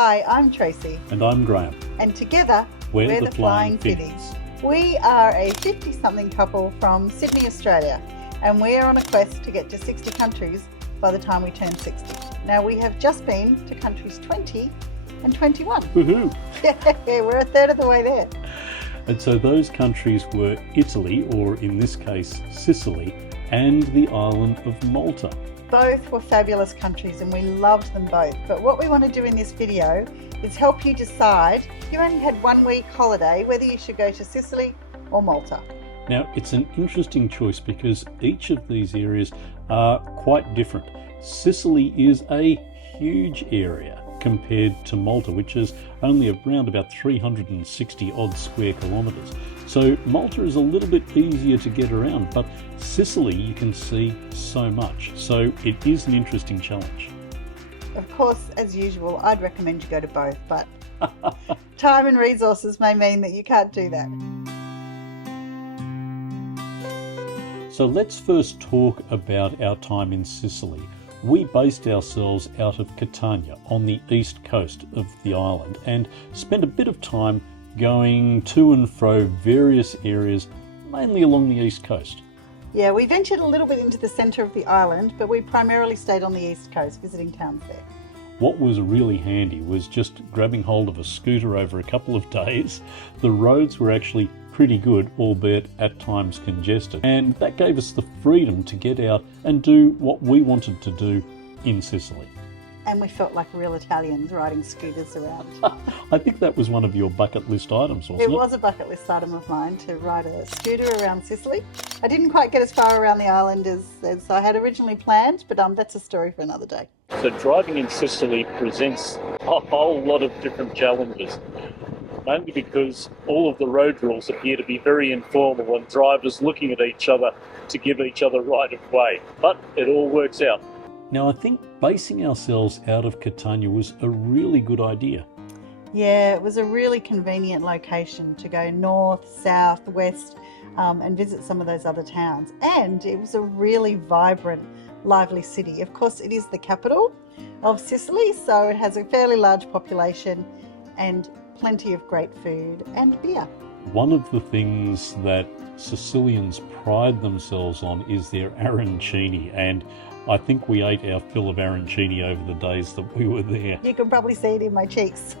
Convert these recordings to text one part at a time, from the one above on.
Hi, I'm Tracy. And I'm Graham. And together, we're the Flying Fiddies. We are a 50-something couple from Sydney, Australia, and we're on a quest to get to 60 countries by the time we turn 60. Now, we have just been to countries 20 and 21. Woohoo! Yeah, we're a third of the way there. And so those countries were Italy, or in this case, Sicily, and the island of Malta. Both were fabulous countries and we loved them both. But what we want to do in this video is help you decide, if you only had 1 week holiday, whether you should go to Sicily or Malta. Now, it's an interesting choice because each of these areas are quite different. Sicily is a huge area compared to Malta, which is only around about 360 odd square kilometres. So Malta is a little bit easier to get around, but Sicily you can see so much. So it is an interesting challenge. Of course, as usual, I'd recommend you go to both, but time and resources may mean that you can't do that. So let's first talk about our time in Sicily. We based ourselves out of Catania on the east coast of the island and spent a bit of time going to and fro various areas, mainly along the east coast. Yeah, we ventured a little bit into the centre of the island, but we primarily stayed on the east coast, visiting towns there. What was really handy was just grabbing hold of a scooter over a couple of days. The roads were actually pretty good, albeit at times congested. And that gave us the freedom to get out and do what we wanted to do in Sicily. And we felt like real Italians riding scooters around. I think that was one of your bucket list items, wasn't it? It was a bucket list item of mine to ride a scooter around Sicily. I didn't quite get as far around the island as I had originally planned, but that's a story for another day. So driving in Sicily presents a whole lot of different challenges, mainly because all of the road rules appear to be very informal and drivers looking at each other to give each other right of way. But it all works out. Now, I think basing ourselves out of Catania was a really good idea. Yeah, it was a really convenient location to go north, south, west, and visit some of those other towns. And it was a really vibrant, lively city. Of course, it is the capital of Sicily, so it has a fairly large population and plenty of great food and beer. One of the things that Sicilians pride themselves on is their arancini, and I think we ate our fill of arancini over the days that we were there. You can probably see it in my cheeks.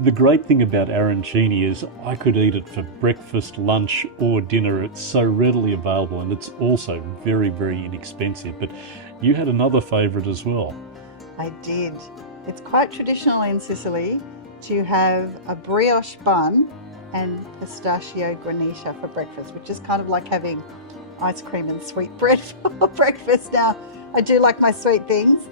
The great thing about arancini is I could eat it for breakfast, lunch or dinner. It's so readily available and it's also very, very inexpensive. But you had another favourite as well. I did. It's quite traditional in Sicily to have a brioche bun and pistachio granita for breakfast, which is kind of like having ice cream and sweet bread for breakfast. Now, I do like my sweet things,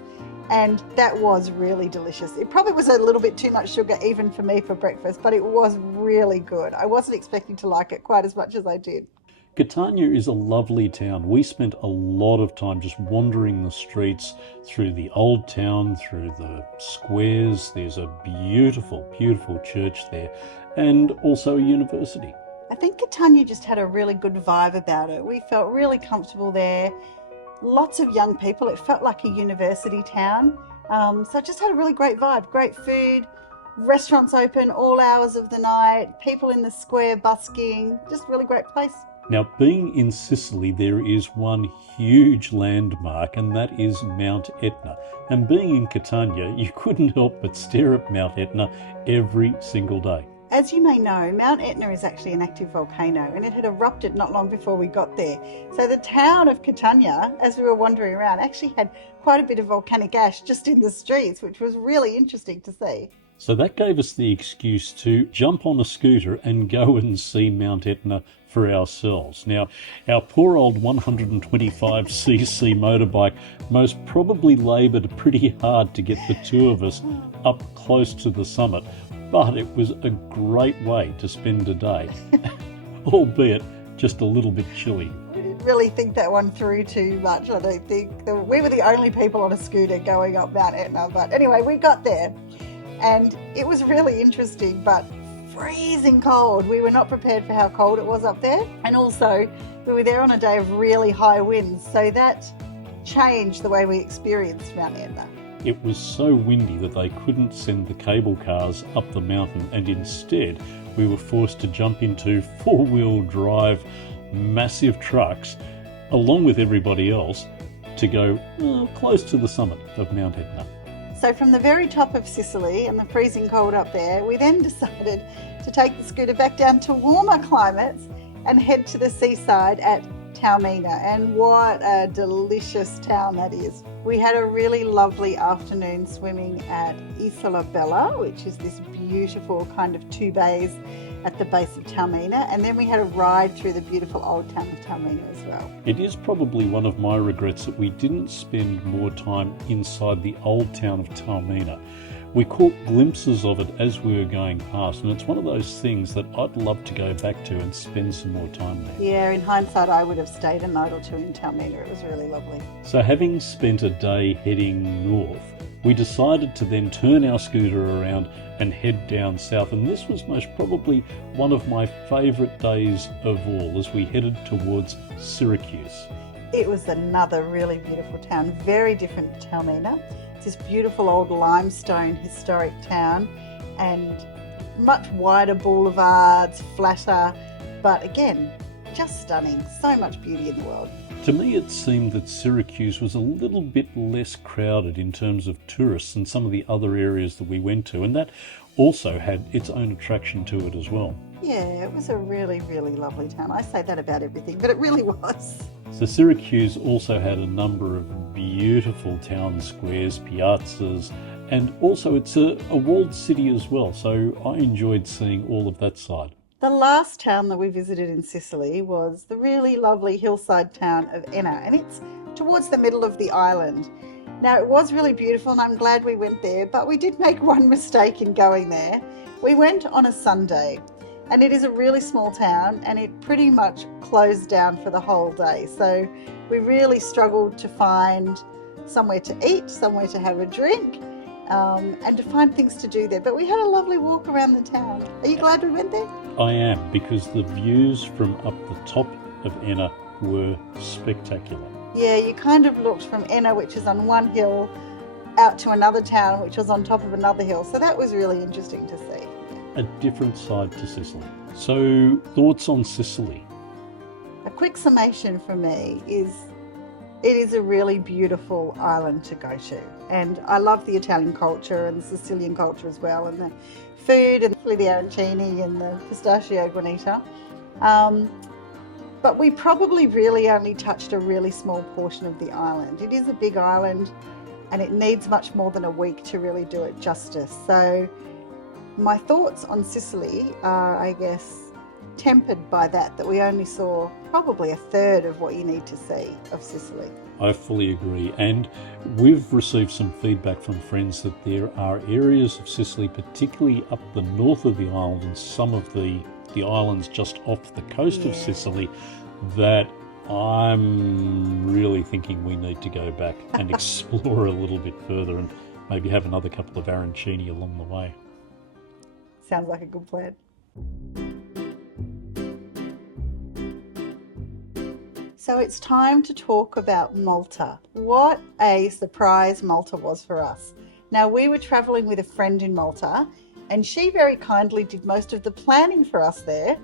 and that was really delicious. It probably was a little bit too much sugar even for me for breakfast, but it was really good. I wasn't expecting to like it quite as much as I did. Catania is a lovely town. We spent a lot of time just wandering the streets through the old town, through the squares. There's a beautiful, beautiful church there, and also a university. I think Catania just had a really good vibe about it. We felt really comfortable there. Lots of young people. It felt like a university town. So it just had a really great vibe. Great food, restaurants open all hours of the night, people in the square busking. Just a really great place. Now, being in Sicily, there is one huge landmark, and that is Mount Etna. And being in Catania, you couldn't help but stare at Mount Etna every single day. As you may know, Mount Etna is actually an active volcano and it had erupted not long before we got there. So the town of Catania, as we were wandering around, actually had quite a bit of volcanic ash just in the streets, which was really interesting to see. So that gave us the excuse to jump on a scooter and go and see Mount Etna for ourselves. Now, our poor old 125cc motorbike most probably laboured pretty hard to get the two of us up close to the summit, but it was a great way to spend a day, albeit just a little bit chilly. We didn't really think that one through too much, I don't think. We were the only people on a scooter going up Mount Etna, but anyway, we got there and it was really interesting, but freezing cold. We were not prepared for how cold it was up there, and also we were there on a day of really high winds, so that changed the way we experienced Mount Etna. it was so windy that they couldn't send the cable cars up the mountain, and instead we were forced to jump into four-wheel drive massive trucks along with everybody else to go close to the summit of Mount Etna. So from the very top of Sicily and the freezing cold up there, we then decided to take the scooter back down to warmer climates and head to the seaside at Taormina. And what a delicious town that is. We had a really lovely afternoon swimming at Isola Bella, which is this beautiful kind of 2 bays at the base of Taormina, and then we had a ride through the beautiful old town of Taormina as well. It is probably one of my regrets that we didn't spend more time inside the old town of Taormina. We caught glimpses of it as we were going past, and it's one of those things that I'd love to go back to and spend some more time there. Yeah, in hindsight, I would have stayed a night or two in Taormina. It was really lovely. So having spent a day heading north, we decided to then turn our scooter around and head down south, and this was most probably one of my favourite days of all as we headed towards Syracuse. It was another really beautiful town, very different to Taormina. It's this beautiful old limestone historic town and much wider boulevards, flatter, but again, just stunning. So much beauty in the world. To me, it seemed that Syracuse was a little bit less crowded in terms of tourists than some of the other areas that we went to, and that also had its own attraction to it as well. Yeah, it was a really, really lovely town. I say that about everything, but it really was. So Syracuse also had a number of beautiful town squares, piazzas, and also it's a walled city as well, so I enjoyed seeing all of that side. The last town that we visited in Sicily was the really lovely hillside town of Enna, and it's towards the middle of the island. Now, it was really beautiful and I'm glad we went there, but we did make one mistake in going there. We went on a Sunday, and it is a really small town and it pretty much closed down for the whole day. So we really struggled to find somewhere to eat, somewhere to have a drink, and to find things to do there. But we had a lovely walk around the town. Are you glad we went there? I am, because the views from up the top of Enna were spectacular. Yeah, you kind of looked from Enna, which is on one hill, out to another town, which was on top of another hill. So that was really interesting to see. A different side to Sicily. So, thoughts on Sicily? A quick summation for me is it is a really beautiful island to go to. And I love the Italian culture and the Sicilian culture as well, and the food, and the arancini and the pistachio granita. But we probably really only touched a really small portion of the island. It is a big island and it needs much more than a week to really do it justice. So my thoughts on Sicily are, I guess, tempered by that we only saw probably a third of what you need to see of Sicily. I fully agree, and we've received some feedback from friends that there are areas of Sicily, particularly up the north of the island and some of the islands just off the coast of Sicily, that I'm really thinking we need to go back and explore a little bit further and maybe have another couple of arancini along the way. Sounds like a good plan. So it's time to talk about Malta. What a surprise Malta was for us. Now, we were traveling with a friend in Malta, and she very kindly did most of the planning for us there,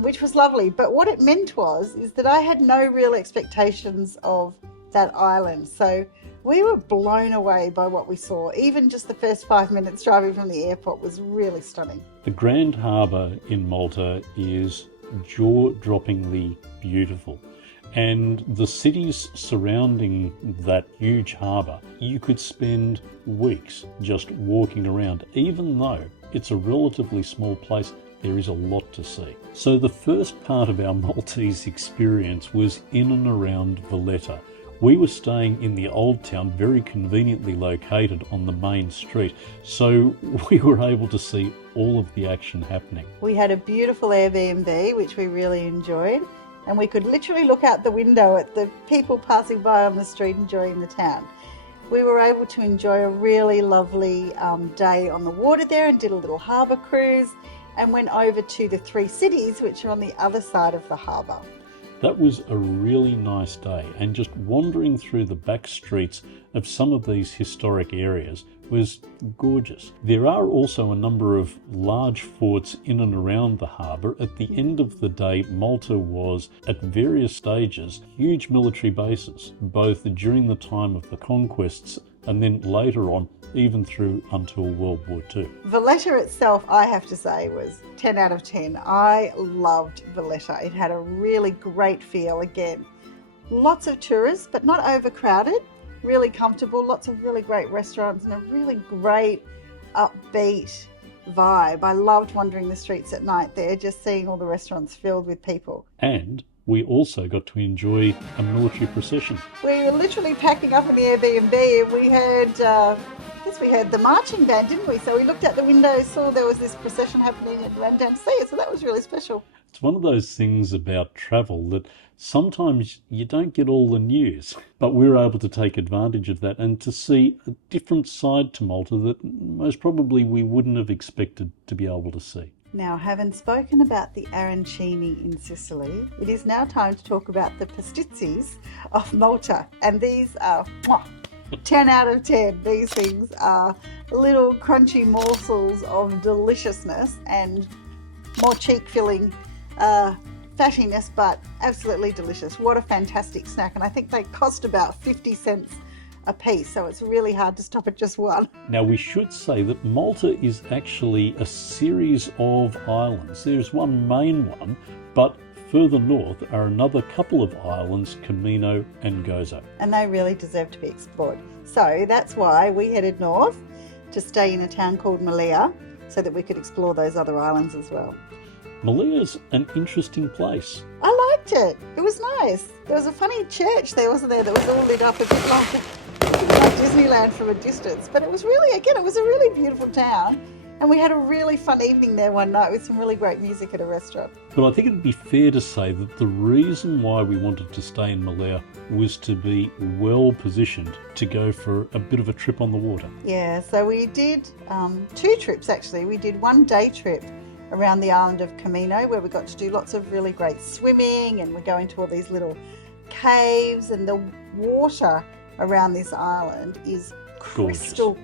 which was lovely. But what it meant is that I had no real expectations of that island. So we were blown away by what we saw. Even just the first 5 minutes driving from the airport was really stunning. The Grand Harbour in Malta is jaw-droppingly beautiful. And the cities surrounding that huge harbour, you could spend weeks just walking around. Even though it's a relatively small place, there is a lot to see. So the first part of our Maltese experience was in and around Valletta. We were staying in the old town, very conveniently located on the main street, so we were able to see all of the action happening. We had a beautiful Airbnb, which we really enjoyed, and we could literally look out the window at the people passing by on the street enjoying the town. We were able to enjoy a really lovely day on the water there and did a little harbour cruise and went over to the three cities which are on the other side of the harbour. That was a really nice day, and just wandering through the back streets of some of these historic areas was gorgeous. There are also a number of large forts in and around the harbour. At the end of the day, Malta was, at various stages, huge military bases, both during the time of the conquests and then later on, even through until World War II. Valletta itself, I have to say, was 10 out of 10. I loved Valletta. It had a really great feel. Again, lots of tourists, but not overcrowded, really comfortable, lots of really great restaurants and a really great upbeat vibe. I loved wandering the streets at night there, just seeing all the restaurants filled with people. And we also got to enjoy a military procession. We were literally packing up in the Airbnb and we heard, we heard the marching band, didn't we? So we looked out the window, saw there was this procession happening and ran down to see it. So that was really special. It's one of those things about travel that sometimes you don't get all the news, but we were able to take advantage of that and to see a different side to Malta that most probably we wouldn't have expected to be able to see. Now, having spoken about the arancini in Sicily, it is now time to talk about the pastizzis of Malta. And these are 10 out of 10. These things are little crunchy morsels of deliciousness and more cheek-filling fattiness, but absolutely delicious. What a fantastic snack. And I think they cost about 50 cents a piece, so it's really hard to stop at just one. Now, we should say that Malta is actually a series of islands. There's one main one, but further north are another couple of islands, Camino and Gozo. And they really deserve to be explored. So that's why we headed north to stay in a town called Malta so that we could explore those other islands as well. Malaya's an interesting place. I liked it. It was nice. There was a funny church there, wasn't there, that was all lit up a bit like Disneyland from a distance. But it was really, again, it was a really beautiful town. And we had a really fun evening there one night with some really great music at a restaurant. But I think it'd be fair to say that the reason why we wanted to stay in Malta was to be well positioned to go for a bit of a trip on the water. Yeah, so we did 2 trips actually. We did one day trip around the island of Camino where we got to do lots of really great swimming and we go into all these little caves, and the water around this island is crystal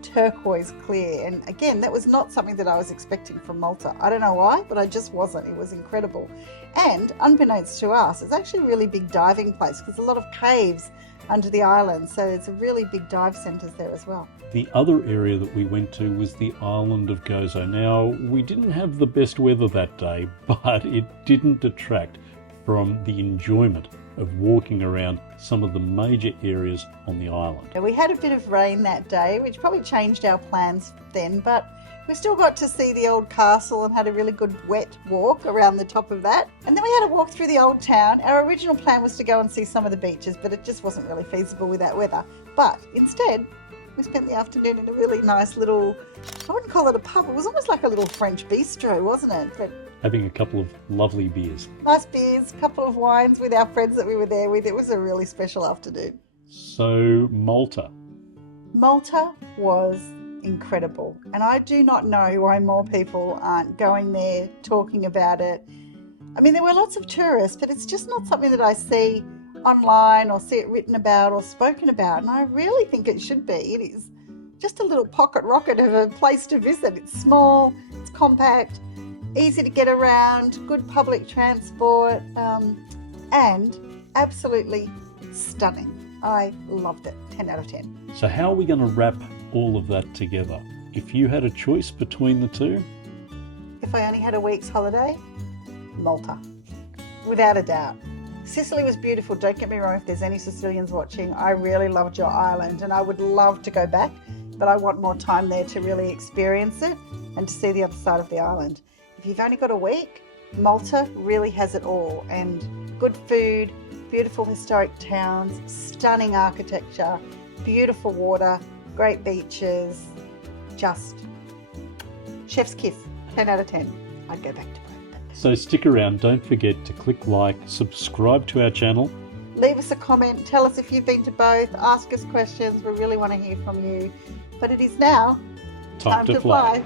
turquoise clear. And again, that was not something that I was expecting from Malta. I don't know why, but I just wasn't. It was incredible. And unbeknownst to us, it's actually a really big diving place because there's a lot of caves under the island, so it's a really big dive centres there as well. The other area that we went to was the island of Gozo. Now, we didn't have the best weather that day, but it didn't detract from the enjoyment of walking around some of the major areas on the island. We had a bit of rain that day, which probably changed our plans then, but we still got to see the old castle and had a really good wet walk around the top of that. And then we had a walk through the old town. Our original plan was to go and see some of the beaches, but it just wasn't really feasible with that weather. But instead, we spent the afternoon in a really nice little, I wouldn't call it a pub, it was almost like a little French bistro, wasn't it? But having a couple of lovely beers. Nice beers, a couple of wines with our friends that we were there with. It was a really special afternoon. So, Malta. Malta was incredible. And I do not know why more people aren't going there, talking about it. I mean, there were lots of tourists, but it's just not something that I see online or see it written about or spoken about. And I really think it should be. It is just a little pocket rocket of a place to visit. It's small, it's compact, easy to get around, good public transport, and absolutely stunning. I loved it. 10 out of 10. So how are we going to wrap all of that together? If you had a choice between the two? If I only had a week's holiday, Malta, without a doubt. Sicily was beautiful, don't get me wrong if there's any Sicilians watching. I really loved your island and I would love to go back, but I want more time there to really experience it and to see the other side of the island. If you've only got a week, Malta really has it all, and good food, beautiful historic towns, stunning architecture, beautiful water, great beaches, just chef's kiss, 10 out of 10. I'd go back to both. So stick around, don't forget to click like, subscribe to our channel. Leave us a comment, tell us if you've been to both, ask us questions, we really want to hear from you. But it is now time to fly.